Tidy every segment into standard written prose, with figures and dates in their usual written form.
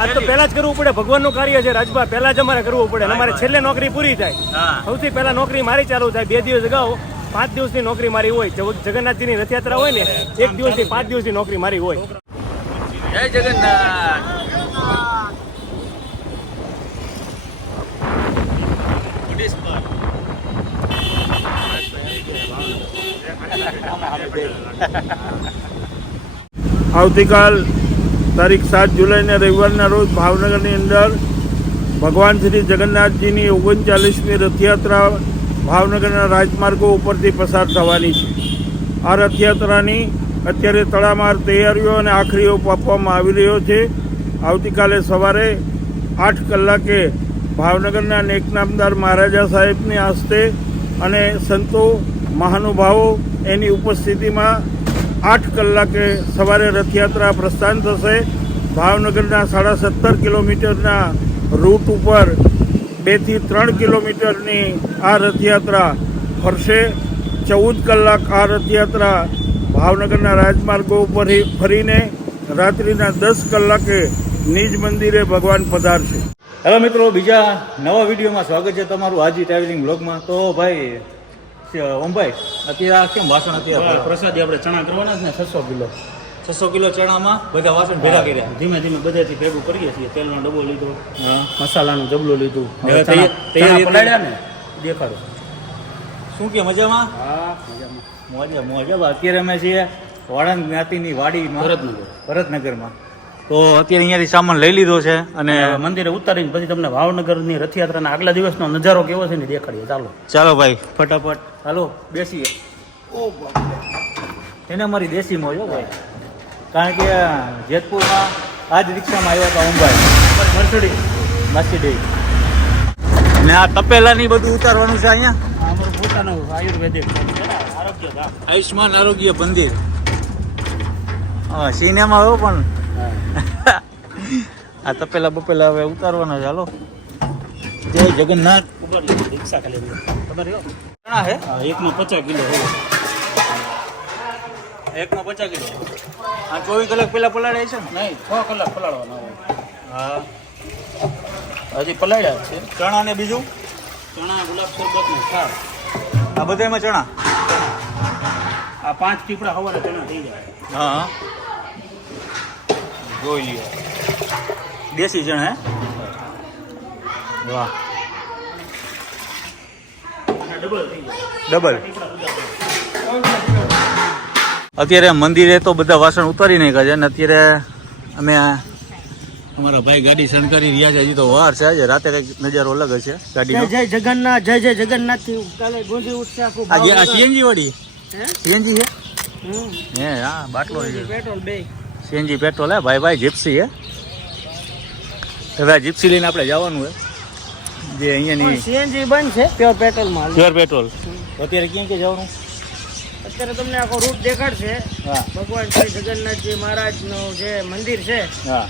આજ તો પહેલા જ કરવું પડે, ભગવાનનું કાર્ય છે રાજભા, પહેલા જ અમારે કરવું પડે. અમારે છેલ્લે નોકરી પૂરી થાય, સૌથી પહેલા નોકરી મારી ચાલુ થાય. 2 દિવસ અગાઉ 5 દિવસની નોકરી મારી હોય. જગન્નાથજીની રથયાત્રા હોય ને, 1 દિવસની 5 દિવસની નોકરી મારી હોય. જય જગન્નાથ. આવતીકાલ તારીખ 7 જુલાઈના રવિવારના રોજ ભાવનગરની અંદર ભગવાન શ્રી જગન્નાથજીની 39મી રથયાત્રા ભાવનગરના રાજમાર્ગો ઉપરથી પસાર થવાની છે. આ રથયાત્રાની અત્યારે તડામાર તૈયારીઓ અને આખરી ઓપ આપવામાં આવી રહ્યો છે. આવતીકાલે સવારે 8 કલાકે ભાવનગરના નેકનામદાર મહારાજા સાહેબની હસ્તે અને સંતો મહાનુભાવો એની ઉપસ્થિતિમાં 8 કલાકે સવારે રથયાત્રા પ્રસ્થાન થશે. ભાવનગરના 17.5 કિલોમીટરના રૂટ ઉપર 2 થી 3 કિલોમીટરની આ રથયાત્રા ફરશે. 14 કલાક આ રથયાત્રા ભાવનગરના રાજમાર્ગો ઉપર ફરીને રાત્રિના 10 કલાકે નિજ મંદિરે ભગવાન પધારશે. હેલો મિત્રો, બીજા નવા વિડીયોમાં સ્વાગત છે તમારું હાજી ટ્રાવેલિંગ બ્લોગમાં. તો ભાઈ ઓમભાઈ, અત્યારે કેમ વાસણ અત્યારે પ્રસાદી આપણે ચણા કરવાના જ ને 600 કિલો 600 કિલો ચણામાં બધા વાસણ ભેગા કર્યા. ધીમે ધીમે બધાથી ભેગું કરીએ છીએ. તેલનો ડબ્બો લીધો, હા, મસાલાનું ડબલું લીધું. તૈયારી પલાળ્યા ને દેખાડો. શું કે મજામાં? હા, મોજા. અત્યારે અમે છીએ વાળંદ જ્ઞાતિની વાડીમાં, ભરતનગરમાં. તો અત્યારે અહીંયાથી સામાન લઈ લીધો છે અને મંદિરે ઉતારીને પછી તમને ભાવનગરની રથયાત્રાના આગલા દિવસનો નજારો કેવો છે ને દેખાડીએ. ચાલો ભાઈ ફટાફટ ચાલો બેસીએ. એને અમારી દેશી મોજ હો ભાઈ, કારણ કે જેતપુરમાં આ જ રિક્ષામાં આવ્યા હતા ઓમભાઈ, મર્સિડીઝ. ને આ તપેલાની બધું ઉતારવાનું છે અહીંયા. અમારું પોતાનું આયુર્વેદિક આયુષ્માન આરોગ્ય મંદિર. હા, સિનેમા આવ્યો પણ આ તપેલા બપેલા હવે ઉતારવાના. ચાલો, જય જગન્નાથ. રિક્ષા ખાલી ખબર ઘણા હે? એકમાં 50 કિલો હોય. એકમાં 50 કિલો. આ 24 કલાક પહેલા પલાળે છે ને? નહીં, 6 કલાક પલાળવાના હોય. હા, હજી પલાળ્યા છે. ચણા ને બીજું ચણા, ગુલાબ શરબત ને ખાર. આ બધામાં ચણા. આ 5 ટીપડા સવારે ચણા થઈ જાય. હા, જોઈ લ્યો. દેશી ચણા હે? વાહ, ડબલ થઈ જાય. ડબલ. અત્યારે મંદિરે તો બધા વાસણ ઉતારી નાખ્યા છે અને અત્યારે અમે અમારા ભાઈ ગાડી શણગારી રહ્યા છે. હજી તો વાર છે, આજે રાતે નજારો અલગ હશે ગાડીનો. જય જગન્નાથ, જય જય જગન્નાથ થી કાલે ગુંજી ઉઠશે આખું. આ સીએનજી વાળી સીએનજી છે હમ, હે? હા, બાટલો પેટ્રોલ બે સીએનજી પેટ્રોલ હે ભાઈ. ભાઈ જીપ્સી હે. હવે આ જીપ્સી લઈને આપણે જવાનું હે જે અહીંયાની સીએનજી બંધ છે, પ્યોર પેટ્રોલ માં. Pure petrol. અત્યારે ક્યાં ક્યાં જવાનું? અત્યારે તમને આખો રૂટ દેખાડશે. હા, ભગવાન શ્રી જગન્નાથજી મહારાજનું જે મંદિર છે, હા.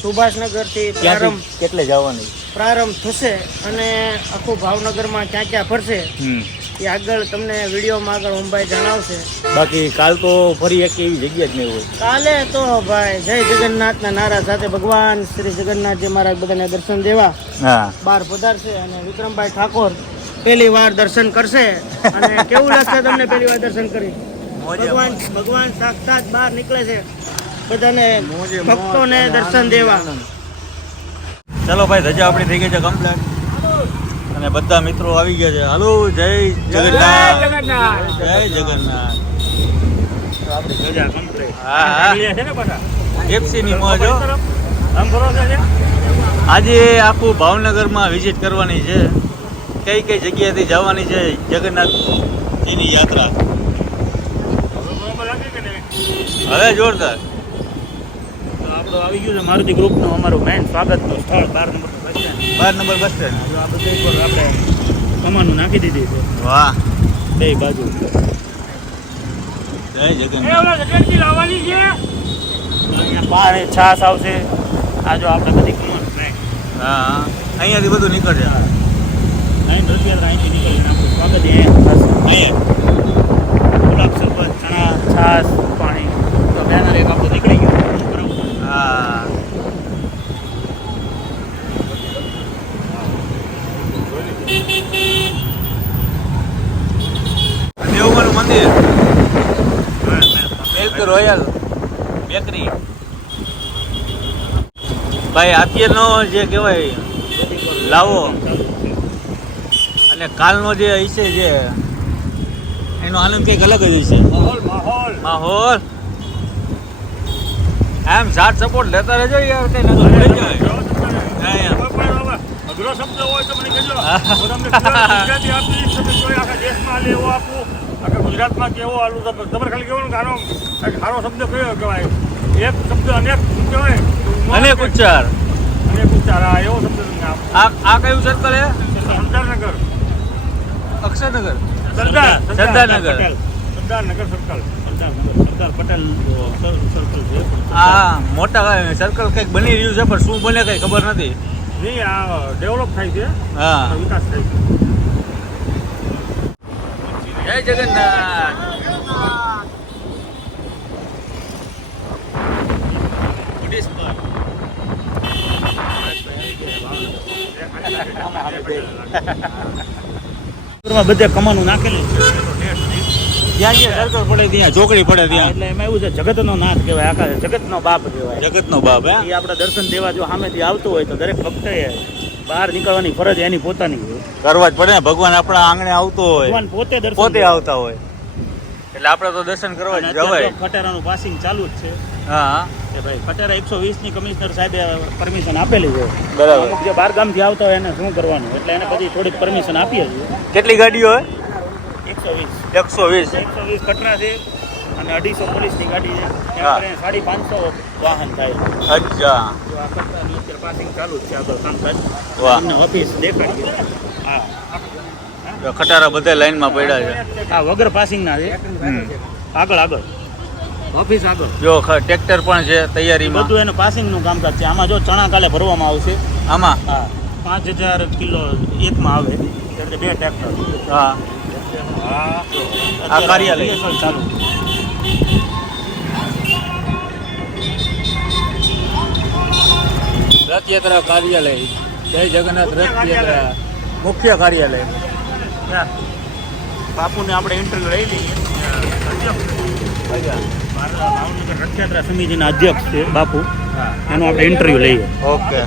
સુભાષનગર થી ક્યાંથી કેટલે જવાની? પ્રારંભ થશે અને આખું ભાવનગરમાં ક્યાં ક્યાં ફરશે એ આગળ તમને વિડીયોમાં આગળ ઓમભાઈ જણાવશે. બાકી કાલ તો ફરી એક એવી જગ્યા જ નહીં હોય. કાલે તો ભાઈ જય જગન્નાથના નારા સાથે ભગવાન શ્રી જગન્નાથજી મહારાજ બધાને દર્શન દેવા હા, બહાર પધારશે અને વિક્રમભાઈ ઠાકોર પહેલી વાર દર્શન કરશે. અને કેવું લાગશે તમને પહેલી વાર દર્શન કરી? ભગવાન સાક્ષાત બહાર નીકળે છે બધાને ભક્તોને દર્શન દેવા. ચાલો ભાઈ, રજા આપણી થઈ ગઈ છે કમ્પ્લીટ અને બધા મિત્રો આવી ગયા છે. હાલો, જય જગન્નાથ, જય જગન્નાથ. આપણી રજા કમ્પ્લીટ. હા, છે ને પાછા જીપ્સી ની મોજ હો. આમ ભરોસા છે. આજે આખું ભાવનગરમાં વિઝિટ કરવાની છે. કઈ કઈ જગ્યાએથી જવાની છે જગન્નાથજીની યાત્રા. હવે જોરદાર. આપણું આવી ગયું છે મારુતિ ગ્રુપનું અમારું મેઇન સ્વાગતનું સ્થળ 12 number bus stand. 12 number bus stand. આ બધું ઉપર આપણે કમાનું નાખી દીધી છે વાહ, બે બાજુ. જય જગન્નાથ. પાણી છાસ આવશે. આ જો આપણે બધી કમાન હા, અહીંયાથી બધું નીકળશે. અહીં રથયાત્રા અહીંથી નીકળીને આપણું સ્વાગત અહીંયા અહીંયા ગુલાબ શરબત, ચણા, છાસ, પાણી તો બેનર એક આપણું નીકળી ગયું. હા, મંદિર મિલ્ક રોયલ બેકરી. ભાઈ અત્યારનો જે કહેવાય લાવો અને કાલનો જે હશે જે એનો આનંદ કંઈક અલગ જ હશે. માહોલ એમ સાથ સપોર્ટ લેતા રહેજો યાર, કઈ નજર પડી જાય. અઘરો શબ્દ હોય તો મને કહેજો. હું તમને ગુજરાતી આપી તમે કોઈ આખા દેશમાં હાલે એવો આપું, આખા ગુજરાતમાં કેવો હાલું તમારે ખાલી કહેવાનું કે આનો સારો શબ્દ કયો કહેવાય. એક શબ્દ અનેક શું કહેવાય અનેક ઉચ્ચાર. અનેક ઉચ્ચાર. હા, એવો શબ્દ તમને આપું. આ કયું સર્કલ હે? સરદારનગર. અક્ષરનગર. સરદારનગર સરદારનગર. સરદારનગર સર્કલ. સરદાર પટેલ સર્કલ છે. આ મોટા સર્કલ કંઈક બની રહ્યું છે પણ શું બને કઈ ખબર નથી. નહીં, આ ડેવલપ થાય છે, હા. વિકાસ થાય છે. જય જગન્નાથ. બધે કમાનું નાખેલું છે. જ્યાં જ્યાં સર્કલ પડે ત્યાં ચોકડી પડે ત્યાં એટલે એમાં એવું છે, જગતનો નાથ કહેવાય, આખા જગતનો બાપ કહેવાય. જગતનો બાપ હે. એ આપણે દર્શન દેવા જો સામેથી આવતું હોય તો દરેક ભક્તએ બહાર નીકળવાની ફરજ એની પોતાની હોય. કરવા જ પડે ને, ભગવાન આપણા આંગણે આવતો હોય, ભગવાન પોતે દર્શન પોતે દે. આવતા હોય એટલે આપણે તો દર્શન કરવા અને જ અત્યારે જવાય. તો ખટેરાનું પાસિંગ ચાલુ જ છે હા કે ભાઈ ખટેરા 120 ની કમિશનર સાહેબે પરમિશન આપેલી છે. બરાબર. અમુક જે બહાર ગામથી આવતા હોય એને શું કરવાનું, એટલે એને પછી થોડીક પરમિશન આપીએ છીએ. કેટલી ગાડીઓ હોય? 120 120. ખટરા છે અને 250 પોલીસની ગાડી છે. એમ હા. કરીને 550 વાહન થાય. અચ્છા. જો આ ખટરાની અત્યારે પાસિંગ ચાલુ જ છે, આગળ કામકાજ. વાહ. તમને ઓફિસ દેખાડીએ. હા, ખટારા બધા લાઈનમાં પડ્યા છે. આ વગર પાસિંગના છે. આગળ ઓફિસ આગળ જો ટ્રેક્ટર પણ છે તૈયારીમાં. બધું એનું પાસિંગનું કામકાજ છે. આમાં જો ચણા કાલે ભરવામાં આવશે. આમાં હા, 5000 કિલો એકમાં આવે એટલે 2 ટ્રેક્ટર. હા આ કાર્યાલય. રિહર્સલ ચાલુ. રથયાત્રા કાર્યાલય. જય જગન્નાથ રથયાત્રા મુખ્ય કાર્યાલય. બાપુને આપણે ઇન્ટરવ્યુ લઈ લઈએ. ભાવનગર રથયાત્રા સમિતિના અધ્યક્ષ છે બાપુ, એનો આપણે ઇન્ટરવ્યુ લઈએ. ઓકે.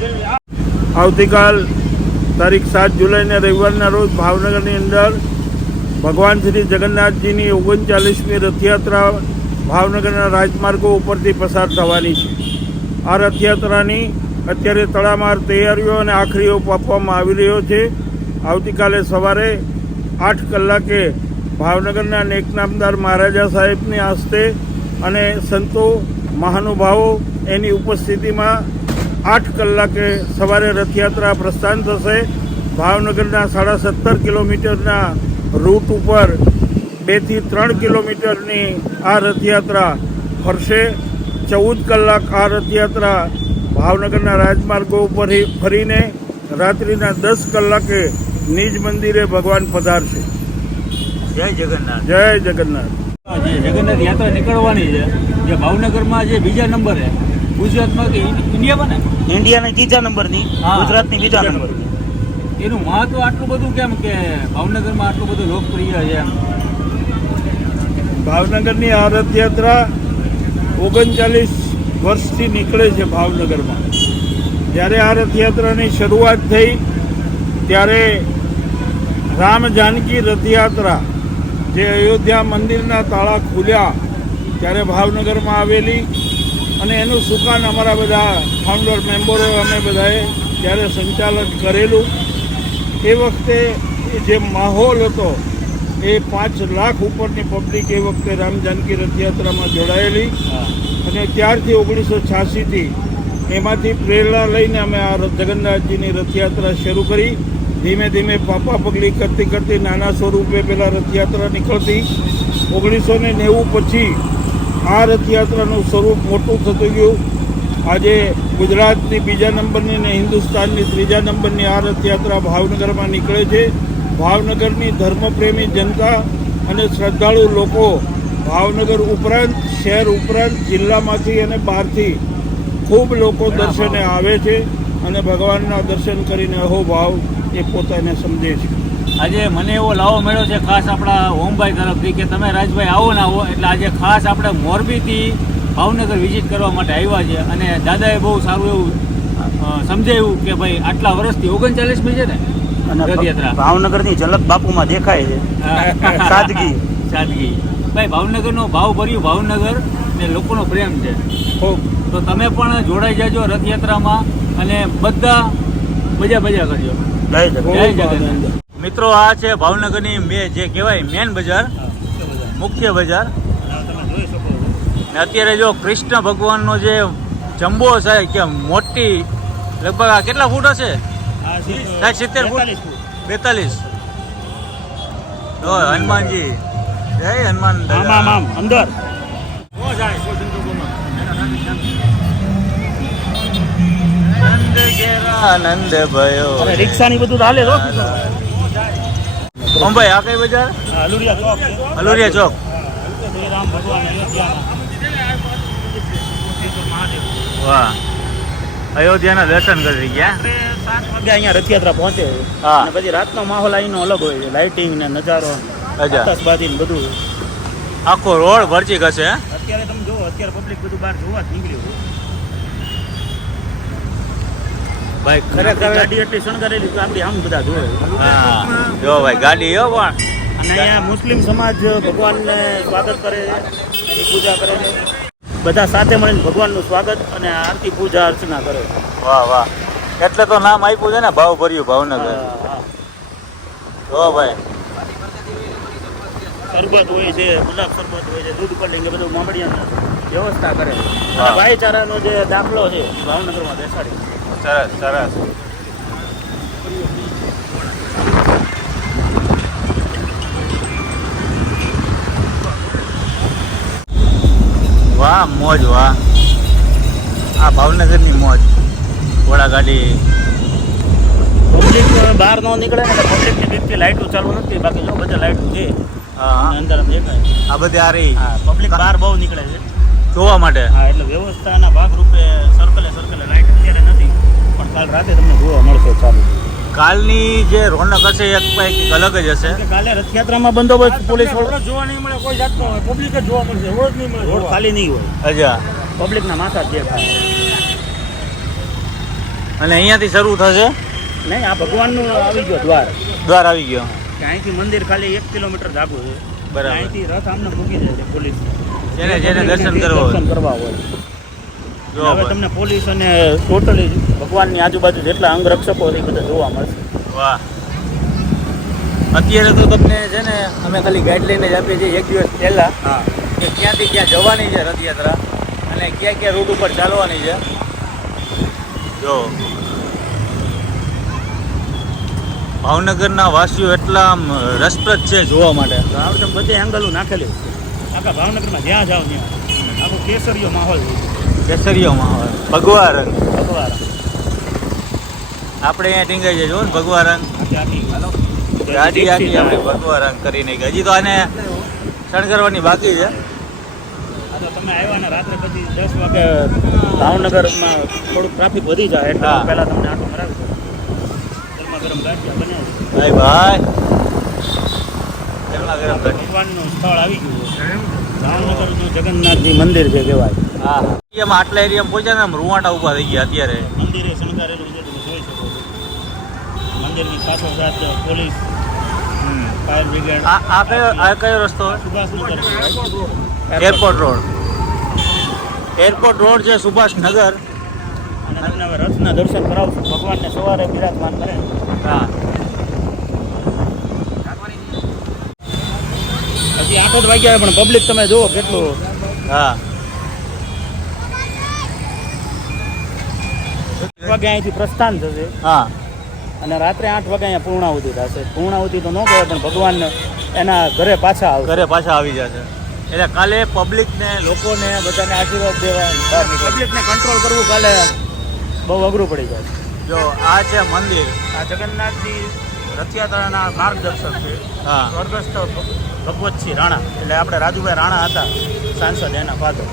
આવતીકાલ તારીખ 7 જુલાઈના રવિવારના રોજ ભાવનગરની અંદર ભગવાન શ્રી જગન્નાથજીની 39મી રથયાત્રા ભાવનગરના રાજમાર્ગો ઉપરથી પસાર થવાની છે. આ રથયાત્રાની અત્યારે તડામાર તૈયારીઓ અને આખરી ઓપ આપવામાં આવી રહ્યો છે. આવતીકાલે સવારે 8 કલાકે ભાવનગરના નેકનામદાર મહારાજા સાહેબની હસ્તે અને સંતો મહાનુભાવો એની ઉપસ્થિતિમાં 8 કલાકે સવારે રથયાત્રા પ્રસ્થાન થશે. ભાવનગરના 17.5 કિલોમીટરના રૂટ ઉપર 2 થી 3 કિલોમીટરની આ રથયાત્રા ફરશે. 14 કલાક આ રથયાત્રા ભાવનગરના રાજમાર્ગો ઉપર ફરીને રાત્રિના 10 કલાકે નિજ મંદિરે ભગવાન પધારશે. જય જગન્નાથ. જય જગન્નાથ. જે જગન્નાથ યાત્રા નીકળવાની છે જે ભાવનગરમાં જે બીજા નંબરે ગુજરાતમાં કે ઇન્ડિયામાં ને ઇન્ડિયાની 3જા નંબરની, હા. ગુજરાતની 2જા નંબરની. એનું મહત્વ આટલું બધું કેમ કે ભાવનગરમાં આટલું બધું લોકપ્રિય છે એમ? ભાવનગરની આ રથયાત્રા 39 વર્ષથી નીકળે છે ભાવનગરમાં. જ્યારે આ રથયાત્રાની શરૂઆત થઈ ત્યારે રામ જાનકી રથયાત્રા જે અયોધ્યા મંદિરના તાળા ખુલ્યા ત્યારે ભાવનગરમાં આવેલી અને એનું સુકાન અમારા બધા ફાઉન્ડર મેમ્બરો અમે બધાએ ત્યારે સંચાલન કરેલું. એ વખતે જે માહોલ હતો એ 5 લાખ ઉપરની પબ્લિક એ વખતે રામ જાનકી રથયાત્રામાં જોડાયેલી અને ત્યારથી 1986થી એમાંથી પ્રેરણા લઈને અમે આ જગન્નાથજીની રથયાત્રા શરૂ કરી. ધીમે ધીમે પાપા પગલી કરતી કરતી નાના સ્વરૂપે પહેલાં રથયાત્રા નીકળતી. 1990 પછી આ રથયાત્રાનું સ્વરૂપ મોટું થતું ગયું. આજે ગુજરાતની 2જા નંબરની અને હિન્દુસ્તાનની 3જા નંબરની આ રથયાત્રા ભાવનગરમાં નીકળે છે. ભાવનગરની ધર્મપ્રેમી જનતા અને શ્રદ્ધાળુ લોકો ભાવનગર ઉપરાંત શહેર ઉપરાંત જિલ્લામાંથી અને બહારથી ખૂબ લોકો દર્શને આવે છે અને ભગવાનના દર્શન કરીને અહોભાવ એ પોતાને સમજે છે. આજે મને એવો લાવો મળ્યો છે ખાસ આપણા ઓમભાઈ તરફથી કે તમે રાજભાઈ આવો ને આવો, એટલે આજે ખાસ આપણે મોરબીથી ભાવનગર વિઝિટ કરવા માટે આવ્યા છે. અને દાદાએ બહુ સારું એવું સમજાવ્યું કે ભાઈ આટલા વર્ષથી 39મી છે ને અને રથયાત્રા. ભાવનગરની ઝલક બાપુમાં દેખાય છે. સાદગી. સાદગી ભાઈ, ભાવનગરનો ભાવ ભર્યું ભાવનગર ને લોકોનો પ્રેમ છે ખૂબ. તો તમે પણ જોડાઈ જાજો રથયાત્રામાં અને બધા મજા કરજો. જય જગન્નાથ. મિત્રો આ છે ભાવનગરની જે કહેવાય મેન બજાર, મુખ્ય બજાર. ને અત્યારે જો કૃષ્ણ ભગવાનનો જે જંબો છે કે મોટી, લગભગ આ કેટલા ફૂટ હશે? 70 ફૂટ, 42. તો હનુમાનજી, જય હનુમાન દાદા. અંદર નંદ ઘેરા નંદ ભયો. રિક્ષાની બધું હાલે તો ભાઈ આ કઈ બજાર? અલુરિયા ચોક. શ્રીરામ ભગવાન અયોધ્યાના વાહ, અયોધ્યાના દર્શન કરી ગયા. 7 વાગે અહીંયા રથયાત્રા પહોંચે છે. હા. અને પછી રાતનો માહોલ અહીંનો અલગ હોય છે, લાઇટિંગ ને નજારો, અચ્છા. આતશબાજી ને બધું. આખો રોડ ભરચી હશે. અત્યારે તમે જુઓ, અત્યારે પબ્લિક બધું બહાર જોવા જ નીકળ્યું. ભાઈ ખરેખર ગાડી એટલી શણગારેલી કે આપણી આમ બધા જોવે. હા, જો ભાઈ ગાડી હો પણ. અને અહીંયા મુસ્લિમ સમાજ ભગવાનને સ્વાગત કરે છે, એની પૂજા કરે છે. બધા સાથે મળીને ભગવાનનું સ્વાગત અને આરતી પૂજા અર્ચના કરે છે. વાહ વાહ, એટલે તો નામ આપ્યું છે ને ભાવ ભર્યું ભાવનગર. હા. જો ભાઈ શરબત હોય છે, ગુલાબ શરબત હોય છે, દૂધ કલિંગ, બધું મામડિયાની વ્યવસ્થા કરે છે. હા. અને ભાઈચારાનો જે દાખલો છે ભાવનગરમાં બેસાડી. સરસ સરસ. વાહ મોજ, વાહ. આ ભાવનગરની મોજ. ઘોડા ગાડી. પબ્લિક બહાર ન નીકળે ને એટલે પબ્લિકની દીકથી લાઇટો ચાલુ નથી, બાકી જો બધા લાઇટો છે હા અને અંદર દેખાય. આ બધી આ રહી હા, પબ્લિક બહાર બહુ નીકળે છે. જોવા માટે. હા, એટલે વ્યવસ્થાના ભાગરૂપે સર્કલે લાઇટ અત્યારે નથી, પણ કાલ રાતે તમને જોવા મળશે ચાલુ. કાલની જે રોનક હશે એક કંઈક અલગ જ હશે. કે કાલે રથયાત્રામાં બંદોબસ્ત પોલીસ જોવા નહીં મળે, કોઈ જાતનો પબ્લિક જ જોવા મળશે, રોડ નહીં મળે. રોડ ખાલી નહીં હોય, અચ્છા. પબ્લિકના માથા જ દેખાય. અને અહીંયાથી શરૂ થશે. નહીં, આ ભગવાનનું આવી ગયો દ્વાર. દ્વાર આવી ગયો. કે અહીંથી મંદિર ખાલી 1 કિલોમીટર જાગું છે. બરાબર. અહીંથી રથ આમને મૂકી જાય છે પોલીસ. જેને દર્શન કરવા હોય. દર્શન કરવા હોય. જો હવે ભાઈ. તમને પોલીસ અને ટોટલી ભગવાનની આજુબાજુ જેટલા અંગરક્ષકો છે એ બધા જોવા મળશે. વાહ. અત્યારે તો તમને છે ને અમે ખાલી ગાઈડલાઈન જ આપીએ છીએ એક દિવસ પહેલા હા. કે ક્યાંથી ક્યાં જવાની છે રથયાત્રા અને ક્યાં ક્યાં રૂટ ઉપર ચાલવાની છે. જો ભાવનગરના વાસીઓ એટલા આમ રસપ્રદ છે જોવા માટે. આ વખતે બધે એંગલો નાખેલી છે. આખા ભાવનગરમાં જ્યાં જાઓ ત્યાં આખો કેસરીયો માહોલ છે. કેસરીઓમાં હોય ભગવા રંગ. ભગવાન આપણે અહીંયા ટીંગાઈ જાય જો ને ભગવા રંગ. ગાડી આખી આપણે ભગવા રંગ કરી નાખી. હજી તો આને શણગારવાની બાકી છે. તમે આવ્યા ને રાત્રે પછી 10 વાગે ભાવનગરમાં થોડુંક ટ્રાફિક વધી જાય એટલે હા. પહેલા તમને આટો મરાવી દો. ગરમા ગરમ ગાંઠિયા બને ભાઈ ભાઈ ગરમા ગરમ ગાંઠિયા. ભગવાનનું સ્થળ આવી ગયું છે. ભાવનગરનું જગન્નાથજી મંદિર છે કહેવાય. હા એરિયામાં આટલા એરિયામાં પહોંચ્યા ને આમ રૂવાટા ઊભા થઈ ગયા અત્યારે. મંદિરે શણગારેલું છે તમે જોઈ શકો છો. મંદિરની પાછળ પોલીસ, ફાયર બ્રિગેડ. આ કયો રસ્તો? Subhashnagar airport road. Airport road છે સુભાષનગર. અને તમને હવે રથના દર્શન કરાવશું. ભગવાનને સવારે બિરાજમાન કરે. હા હજી 8 જ વાગ્યા પણ પબ્લિક તમે જુઓ કેટલું. હા 1 વાગે અહીંથી પ્રસ્થાન થશે હા અને રાત્રે 8 વાગે અહીંયા પૂર્ણાહુતિ થશે. પૂર્ણાહુતિ તો ન કહેવાય પણ ભગવાન એના ઘરે પાછા આવશે. ઘરે પાછા આવી જશે. એટલે કાલે પબ્લિકને લોકોને બધાને આશીર્વાદ દેવા બહાર નીકળે. પબ્લિકને કંટ્રોલ કરવું કાલે બહુ અઘરું પડી જાય. જો આ છે મંદિર. આ જગન્નાથજી રથયાત્રાના માર્ગદર્શક છે. હા સ્વર્ગસ્થ ભગવતસિંહ રાણા, એટલે આપણે રાજુભાઈ રાણા હતા સાંસદ, એના ફાધર.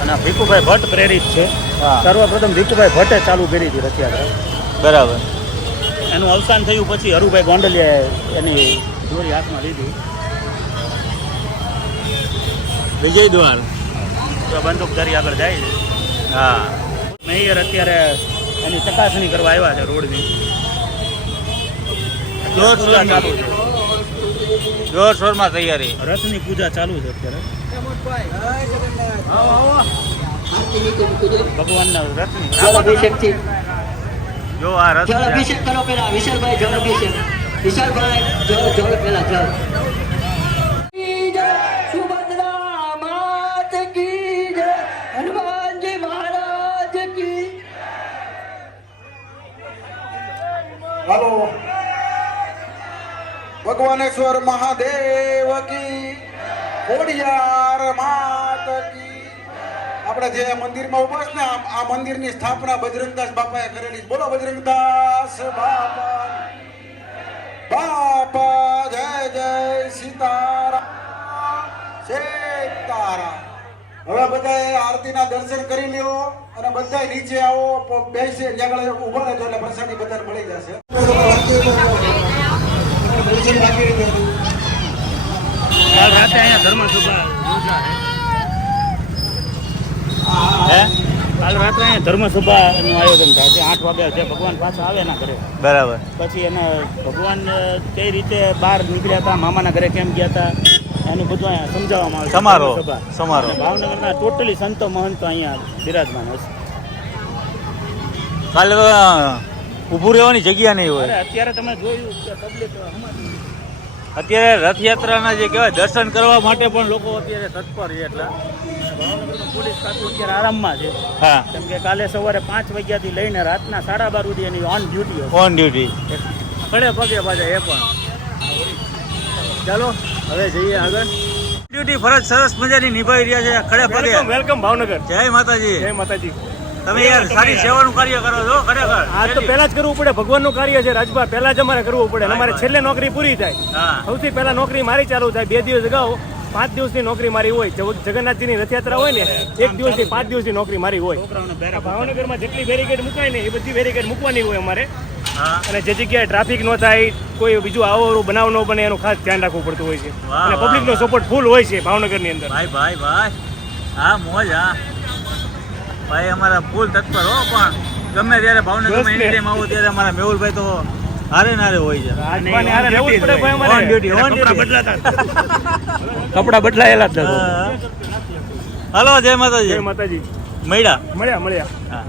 અને ભીખુભાઈ ભટ્ટ પ્રેરિત છે. હા સર્વપ્રથમ ભીખુભાઈ ભટ્ટે ચાલુ કરી હતી રથયાત્રા. બરાબર. એનું અવસાન થયું પછી હરુભાઈ ગોંડલિયાએ એની દોરી હાથમાં લીધી. વિજય દ્વાર. તો બંદૂકધારી આગળ જાય છે. હા. મેયર અત્યારે એની ચકાસણી કરવા આવ્યા છે રોડની. પૂજા ચાલુ છે. જોરશોરમાં તૈયારી. રથની પૂજા ચાલુ છે અત્યારે. ભગવાનના રથની જળાભિષેકથી જો આ રથ જળ છે. અભિષેક કરો પેલા વિશાલભાઈ જળ અભિષેક વિશાલભાઈ જળ પેલા જળ સુભદ્રા માત કી જય હનુમાનજી મહારાજ કી હાલો ભગવાનેશ્વર મહાદેવ કી ખોડિયાર માત કી. આપણે જે મંદિરમાં ઉભા છે ને આ મંદિરની સ્થાપના બજરંગદાસ બાપાએ કરેલી છે. બોલો બજરંગદાસ બાપા બાપા જય જય સીતારામ સીતારામ. હવે બધાએ આરતીના દર્શન કરી લ્યો અને બધા નીચે આવો બેસે જ્યાં આગળ ઉભા રહેજો એટલે પ્રસાદી બધાને મળી જશે. કાલ રાતે અહીંયા ધર્મસભા યોજાશે. હે કાલ રાત્રે અહીંયા ધર્મસભાનું આયોજન થાય છે. 8 વાગ્યા છે ભગવાન પાછા આવે ના ઘરે. બરાબર. પછી એને ભગવાન કઈ રીતે બહાર નીકળ્યા હતા, મામાના ઘરે કેમ ગયા હતા, એનું બધું અહીંયા સમજાવવામાં આવે છે. સમારોહ. ધર્મસભા. સમારોહ. અને ભાવનગરના ટોટલી સંતો મહંતો અહીંયા બિરાજમાન હશે. કાલે તો ઊભું રહેવાની જગ્યા નહીં હોય. અરે અત્યારે તમે જોયું કે પબ્લિક હમારી. અત્યારે રથયાત્રાના જે કહેવાય દર્શન કરવા માટે પણ લોકો અત્યારે તત્પર છે. એટલે ભાવનગરમાં પોલીસ ખાતું અત્યારે આરામમાં છે. હા, કેમ કે કાલે સવારે 5 વાગ્યાથી લઈને રાતના 12:30 સુધી એની ઓન ડ્યુટી હશે. On duty. ખડે પગે પાછા એ પણ. ચાલો હવે જઈએ આગળ. ડ્યુટી ફરજ સરસ મજાની નિભાવી રહ્યા છે ખડે પગે. Welcome welcome Bhavnagar. જય માતાજી. જય માતાજી. તમે યાર સારી સેવાનું કાર્ય કરો છો ખરેખર. આ તો પહેલા જ કરવું પડે, ભગવાનનું કાર્ય છે રાજભા, પહેલા જ અમારે કરવું પડે અને અમારે છેલ્લે નોકરી પૂરી થાય. હા. સૌથી પહેલા નોકરી મારી ચાલુ થાય. 2 દિવસ અગાઉ 5 દિવસની નોકરી મારી હોય. જગન્નાથજીની રથયાત્રા હોય ને 1 દિવસની 5 દિવસની નોકરી મારી હોય. છોકરાઓને બેરા ભાવનગરમાં જેટલી બેરિકેડ મુકાય ને એ બધી બેરિકેડ મૂકવાની હોય અમારે. હા. અને જે જગ્યાએ ટ્રાફિક ન થાય, કોઈ બીજું આવો બનાવ ન બને એનું ખાસ ધ્યાન રાખવું પડતું હોય છે. વાહ, અને વાહ, પબ્લિકનો વાહ. સપોર્ટ ફૂલ હોય છે ભાવનગરની અંદર. ભાઈ ભાઈ ભાઈ હા મોજ. હા ભાઈ અમારા ફૂલ તત્પર હો. પણ ગમે ત્યારે ભાવનગરમાં એની ટાઈમ આવો ત્યારે અમારા મેહુલભાઈ તો હારે નારે હોય છે. રાજભાને હારે રહેવું જ પડે ભાઈ ઓન અમારે. ડ્યુટી. ઓન કપડાં ડ્યુટી. બદલાતા કપડાં બદલાયેલા જ નથી. હલો જય માતાજી. જય માતાજી. મળ્યા. મળ્યા. હા.